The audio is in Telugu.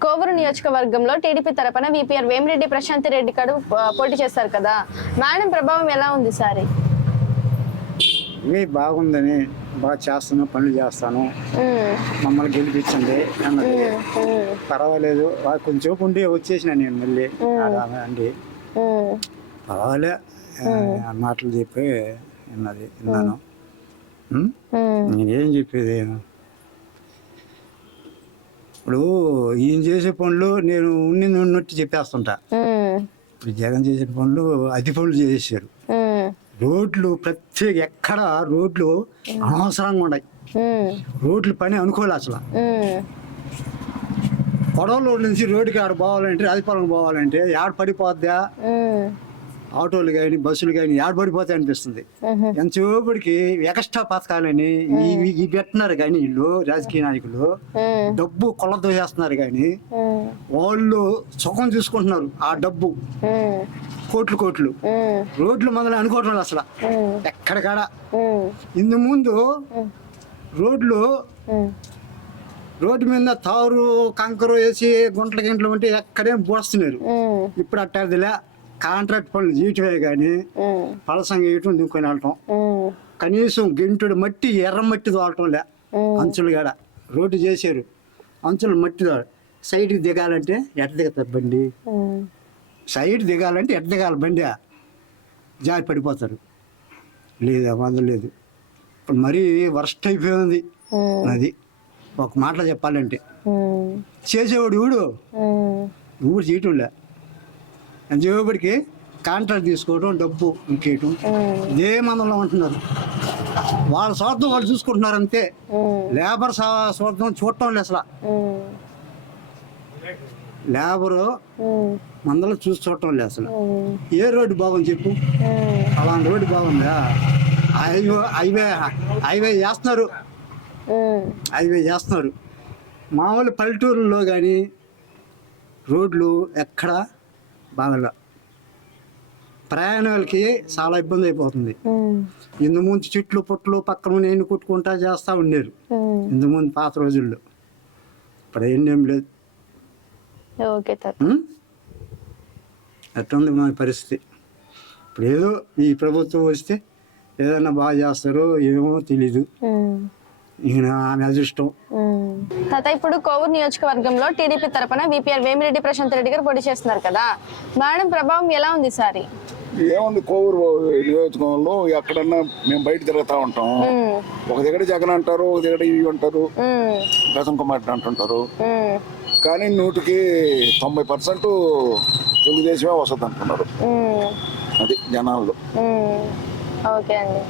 కోవూరు నియోజకవర్గంలో టీడీపీ తరపున విపిఆర్ వేమిరెడ్డి ప్రశాంత్ రెడ్డి ఆ, పోటీ చేస్తారు కదా. మేడం ప్రభావం ఎలా ఉంది సారి? బాగుందని బాగా చేస్తాను పనులు చేస్తాను. మమ్మల్ని గెలిపించండి అన్నది. పర్వాలేదు. కొంచెం ఉండి వచ్చేసిన నేను మళ్ళీ. అండి. పర్వాలే మాటలు చెప్పి విన్నది విన్నాను. నేనేం చెప్పేది? ఇప్పుడు ఈయన చేసే పనులు నేను ఉన్నది ఉన్నట్టు చెప్పేస్తుంటా. ఇప్పుడు జగన్ చేసే పనులు అతి పనులు చేసేసారు రోడ్లు ప్రత్యేక ఎక్కడ రోడ్లు అనవసరంగా ఉన్నాయి రోడ్లు పని అనుకోలే అసలు. ఉమ్, పొడవలో నుంచి రోడ్డుకి ఆడ పోవాలంటే రాజపాలెం పోవాలంటే ఆడ పడిపోద్దా? ఆటోలు కానీ బస్సులు కానీ ఆడ పడిపోతాయి అనిపిస్తుంది ఎంతసేపటికి ఎక్స్ట్రా పథకాలని ఇవి పెట్టినారు కానీ వీళ్ళు రాజకీయ నాయకులు. డబ్బు కొలత చేస్తున్నారు కానీ వాళ్ళు సుఖం చూసుకుంటున్నారు ఆ డబ్బు. కోట్లు కోట్లు. రోడ్లు మొదలు అనుకోవటం అసలు. ఎక్కడికాడ. ఇందు ముందు రోడ్లు రోడ్డు మీద తారు కంకరు వేసి గుంటల గింటలు ఉంటే ఎక్కడేం పోస్తున్నారు. ఇప్పుడు అట్టదిలే కాంట్రాక్ట్ పనులు చేయటమే కానీ పలసంగా వేయటం దింకొని వెళ్ళటం. కనీసం గెంటుడు మట్టి ఎర్ర మట్టి తోలటం లే. అంచులు కాడ రోడ్డు చేశారు. అంచులు మట్టి సైడ్కి దిగాలంటే ఎట్ట దిగుతారు బండి. సైడ్ దిగాలంటే ఎట్ట దిగాలి బండి. జారి పడిపోతారు. లేదా మందు లేదు. ఇప్పుడు మరీ వర్స్ట్ అయిపోయింది అది. ఒక మాటలో చెప్పాలంటే. చేసేవాడు ఉమ్, ఊరు చేయటంలే చేసేవాడికి కాంట్రాక్ట్ తీసుకోవడం డబ్బు ఇంకేయటం. ఇదే మందంలో ఉంటున్నారు. వాళ్ళ స్వార్థం వాళ్ళు చూసుకుంటున్నారు అంతే. లేబర్ స్వార్థం చూడటం లేదు అసలు. లేబరు మందలో చూసి చూడటం లేదు అసలు. ఏ రోడ్డు బాగుంది చెప్పు. అలాంటి రోడ్డు బాగుందా? హైవే హైవే హైవే చేస్తున్నారు హైవే చేస్తున్నారు మామూలు పల్లెటూరులో కానీ రోడ్లు ఎక్కడ బాగా ప్రయాణాలకి చాలా ఇబ్బంది అయిపోతుంది. ఇందు ముందు చెట్లు పుట్లు పక్కన నేను కొట్టుకుంటా చేస్తూ ఉండేరు. ఇందు ముందు పాత రోజుల్లో. ఇప్పుడు ఏంటేం లేదు? అట్టుంది మా పరిస్థితి. ఇప్పుడు ఏదో ఈ ప్రభుత్వం వస్తే ఏదన్నా బాగా చేస్తారో ఏమో తెలీదు. ఈయన ఆమె అదృష్టం. తాత ఇప్పుడు కోవూరు నియోజకవర్గంలో టీడీపీ తరపున విపిఆర్ వేమిరెడ్డి ప్రశాంత్ రెడ్డి గారు పోటీ చేస్తున్నారు కదా. మేడం ప్రభావం ఎలా ఉంది సారి? ఏముంది కోవూరు నియోజకవర్గంలో ఎక్కడన్నా మేము బయట తిరుగుతూ ఉంటాం. ఒక దగ్గర జగన్ అంటారు ఒక దగ్గర ఇవి అంటారు. ప్రసన్న కుమార్ అంటుంటారు. కానీ నూటికి తొంభై పర్సెంట్ తెలుగుదేశమే వస్తుంది అంటున్నారు అది జనాల్లో. ఓకే అండి.